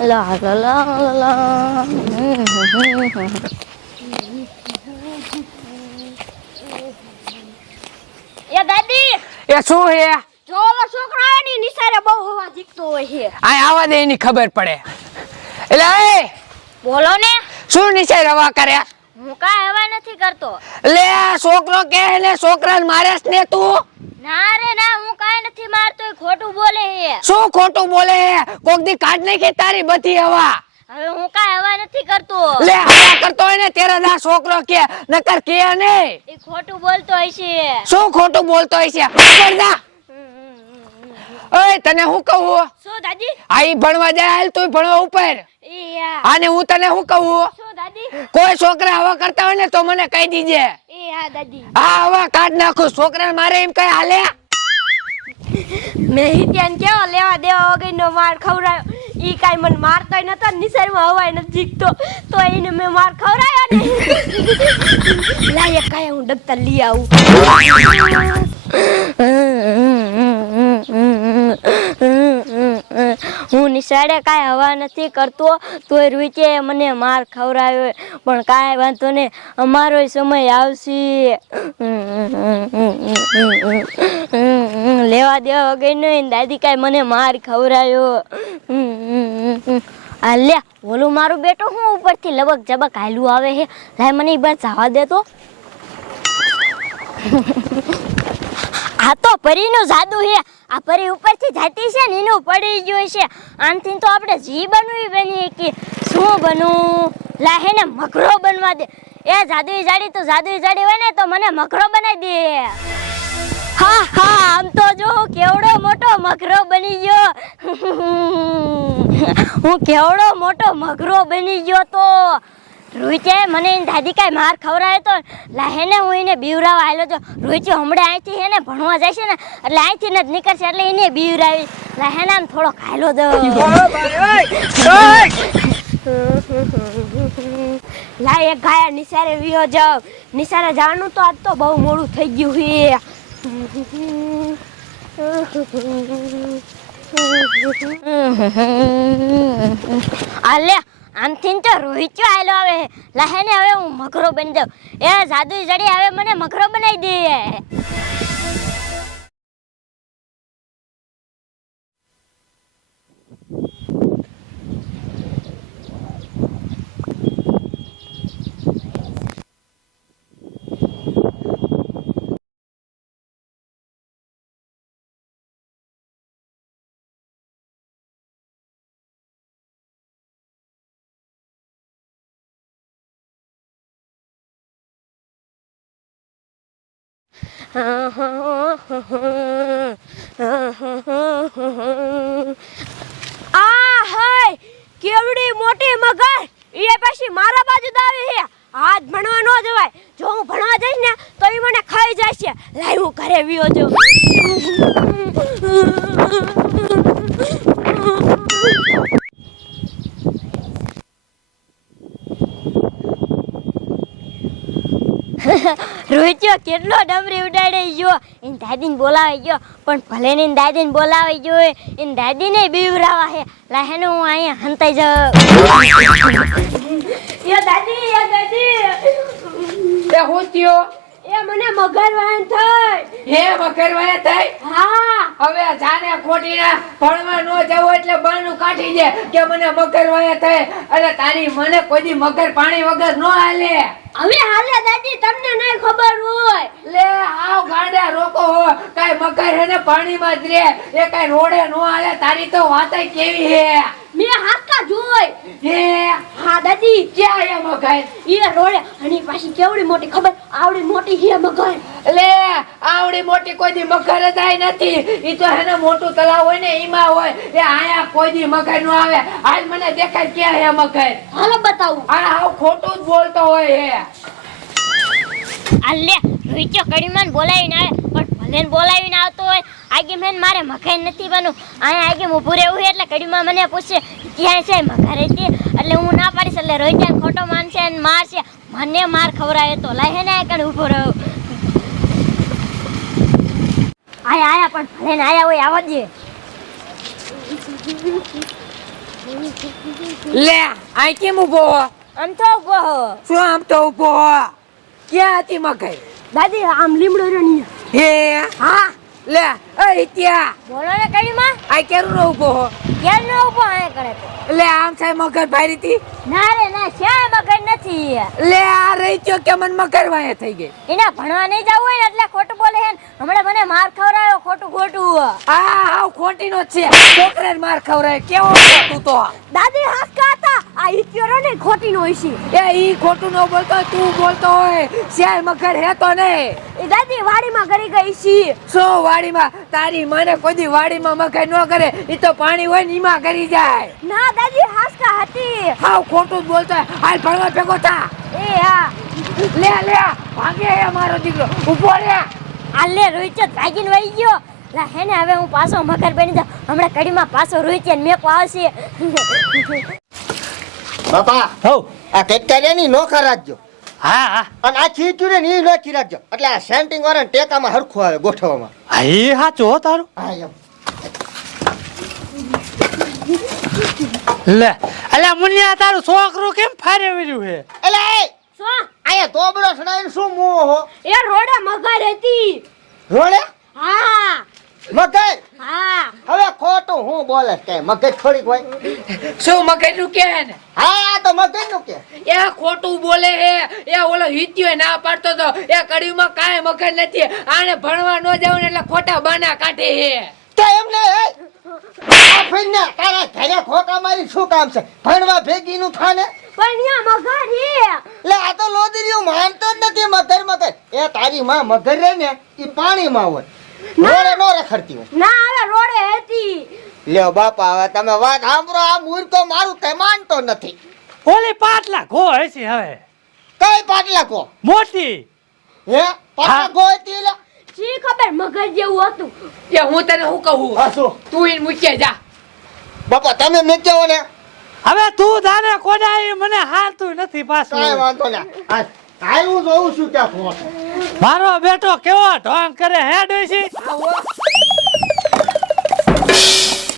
લા લા લા લા એ દાદી! એ શું હે? જો ઓલો છોકરો આવે ને નિસારે બહુ હવા જીકતો હોય છે. આ આવા દે એની ખબર પડે. એટલે બોલો ને. શું નિશાળ રવા કરે? હું કાંઈ હવા નથી કરતો. લે છોકરો કે ને છોકરાને મારેસ ને તું? ના રે ના હું કાંઈ નથી મારતો એ ખોટું બોલે હે શું ખોટું બોલે હે? કોક દી કાઢ નાખી તારી બધી હવા. હવે હું કાંઈ હવા નથી કરતો. લે હવા કરતો હોય ને તેરા ના છોકરો કે નકર કે નહીં. એ ખોટું બોલતો હશે શું ખોટું બોલતો હશે ઉપર જા. ઓય તને હું કહું? શું દાદી? આ ઈ ભણવા જાય હાલ તું ભણવા ઉપર. એ આને હું તને હું કહું? દાદી? કોઈ છોકરા હવા કરતા હોય ને તો મને કહી દીજે. એ હા દાદી. હા હવા કાઢ નાખું છોકરાને મારે એમ કઈ હાલે? મેં હિત્યાન કેવો લેવા દેવા વગરનો માર ખવડાયો. ઈ કાઈ મને મારતો નતો ને નિસર્ગમાં હવાય નથી જીકતો તો એને મેં માર ખવડાયો ને. લાય કાંઈ હું ડગતા લઈ આવું. હું નિશાળે કાંઈ હવા નથી કરતો, તોય રૂચે મને માર ખવડાવ્યો પણ કાંઈ વાંધો નહીં, અમારો સમય આવશે. લેવા દેવા વગર નહીં, દાદી કાંઈ મને માર ખવડાવ્યો લે, ઓલું મારું બેટો હું ઉપરથી લબક જબક હાલું આવે છે લાય મને ઈ બાર જવા દે તો. આ તો પરીનું જાદુ છે. આ પરી ઉપરથી જાતી છે ને પડી ગયું છે. આનથી તો આપણે જી બનવું બની કે શું બનવું? લા હે ને મકરો બનવા દે. એ જાદુઈ જાડી તો જાદુઈ જાડી હોય ને તો મને મકરો બનાવી દે. હા હા, આમ તો જો, કેવડો મોટો મગરો બની ગયો. હું કેવડો મોટો મગરો બની ગયો તો. રોહિતે મને એની દાદી કાંઈ માર ખવડાવે તો? લાહેને હું એને બીવરાવા આવેલો તો. રોહિતે હમણાં અહીંથી હે ને, ભણવા જાય છે ને, એટલે અહીંથી ને જ નીકળશે, એટલે એને બીવરાવી. લાહેને આમ થોડો ખાયલો દો લા, એક ગાયા નિસારે વિયો જાવ. નિસારે જવાનું તો આજ તો બહુ મોડું થઈ ગયું છે આલે આમથી તો રોહિત આવેલો આવે. લાહે ને હવે હું મકરો બની જાઉં. એ જાદુ જડી હવે મને મકરો બનાવી દે. આ હાય, કેવડી મોટી મગર. એ પછી મારા બાજુ દાવી હે. હાથ ભણવા ન જવાય. જો હું ભણવા જઈશ ને, તો એ મને ખાઈ જશે. લાઈ હું ઘરે વિયો જો રોહિત્યો કેટલો ડમરી ઉડાડે ગયો. એની દાદીને બોલાવી ગયો પણ ભલે ને દાદીને બોલાવી ગયો એની દાદીને બીવરાવા હે. લાહેનો હું અહીંયા હંતાઈ જાઉં. યો દાદી યો દાદી. તે હું થયો? એ મને મગર વાયન થઈ. હે મકરવાયા થાય હા. હવે ખોટીને ભણવા ન જવું એટલે બાનું કાઢી દે કે મને મકરવાયા થાય. અરે તારી મને કોઈ મગર પાણી વગર ન હાલે. હવે હાલે દાદી તમને નહીં ખબર હોય. લે આવ ગાંડા રોકો હો. કાઈ મગર હે ને પાણીમાં જ રે. એ કાઈ રોડે નો હાલે. તારી તો વાતય કેવી હે? મેં હાકા જોઈ હે હા દાદી. ક્યાં એ મગર એ રોડે. અને પાછી કેવડી મોટી ખબર? આવડી મોટી હે મગર લે આવડી મોટી કોઈ દી મગર જ નથી. ઈ તો હેને મોટું તળાવ હોય ને ઈમાં હોય. એ આયા કોઈ દી મગર નો આવે. હાલ મને દેખાય ક્યાં હે મગર હાલો બતાવું. આ આવ ખોટું જ બોલતો હોય હે. આ લે રોહિત્યો કડીમાં બોલાવીને આવે. પણ ભલે ને બોલાવીને આવતો હોય આગે મેન મારે મકાઈ નથી બનવું. અહીંયા આગે ઊભું રહેવું એટલે કડીમાં મને પૂછશે ક્યાં છે? મકા રહેતી? એટલે હું ના પાડીશ એટલે રોહિત્યા ખોટો માનશે અને મારશે મને માર ખવડાવે તો લાહે ને આગળ ઊભો રહું. આયા આયા પણ ભલે ને આયા હોય આવવા દે. લે આ કેમ ઊભો આમ તો ઊભો. શું આમ તો હો? ક્યાં હતી મકાઈ દાદી આમ લીમડો રહ્યો ને હે હા લે એ ત્યાં બોલો ને કડીમાં આ કેરું રહું ઊભો હો? ક્યાં ઊભો આયા કરે લે આમ છે મગર ભારી હતી ના રે ના શ્યામ મગર નથી લે આ રહી ગયો કે મન મગર વાય થઈ ગઈ. એને ભણવા નહીં જવું હોય ને એટલે ખોટું બોલે છે હમણે મને માર ખવરાયો ખોટું ખોટું આ હાવ ખોટી નો છે. છોકરાને માર ખવરાય કેવો ખોટું તો દાદી હાસકા હતા. આ ઈચ્યોરો ને ખોટી નો છે. એ ઈ ખોટું નો બોલતો તું બોલતો હોય. શ્યાય મગર હે તો નહીં એ દાદી વાડીમાં કરી ગઈ છે. શું વાડીમાં? તારી મને કોઈ વાડી વાડીમાં મકાઈ ન કરે એ તો પાણી હોય ને ઈમાં કરી જાય. ના દાદી હાસકા હતી. હાવ ખોટું જ બોલતો હાલ ભણવા ભેગો થા. એ હા. લે લે ભાગે હે મારો દીકરો. ઊભો રે. આલે રોહિત ભાગીને વહી ગયો. લા હે ને હવે હું પાછો મકર બની જા હમણાં કડીમાં પાછો રોહિત ને મેકો આવશે બાપા હો આ કેટકારિયાની નો રાખજો. હા હા. અને આ ચીચું ને ઈ નોખી રાખજો. એટલે આ સેન્ટિંગ વાળા ટેકામાં હરખું આવે ગોઠવવામાં. હા એ સાચું હો તારું. હા એમ. લે અલ્યા મુનિયા તારું છોકરું કેમ ફારે વર્યું છે? એટલે એ શું? આયા તોબડો સડાઈને શું મોહ હો? એ રોડે મગર હતી રોડે? હા. મગર હા. હવે ખોટું હું બોલે કે મગજ થોડીક હોય? શું મગજનું કે ને હા તો મગજનું કે. એ ખોટું બોલે હે એ ઓલો હિત્યો ના પાડતો તો એ કડીમાં કાંઈ મગજ નથી. આને ભણવા ન જાવ એટલે ખોટા બાના કાઢે હે તો એમને એ તારા ઘરે ખોટા મારી શું કામ છે? ભણવા ભેગી નું થાને? પણ અહીંયા મગર હે લે આ તો લોદરીયું માનતો જ નથી મગર મગર એ તારી માં મગર રે ને ઈ પાણીમાં હોય. રોડે નો રખડતી હોય. ના હવે રોડે હતી. લ્યો બાપા હવે તમે વાત સાંભળો આ મૂર્ખો મારું કઈ માનતો નથી. ઓલી પાટલા ગો હશે હવે. કઈ પાટલા કો મોટી. હે? પાટલા ગો હતી લે શી ખબર મગજ જેવું હતું. કે હું તને શું કહું? હાસો તું ઈન મૂકે જા. બાપા તમે મેચ્યો ને? હવે તું જાને કોડાઈ મને હાલતું નથી પાછું. કઈ વાંધો ને. આ હાલ હું જોઉં છું ક્યાં ખોટ મારો બેટો કેવો ઢોંગ કરે હે ડોસી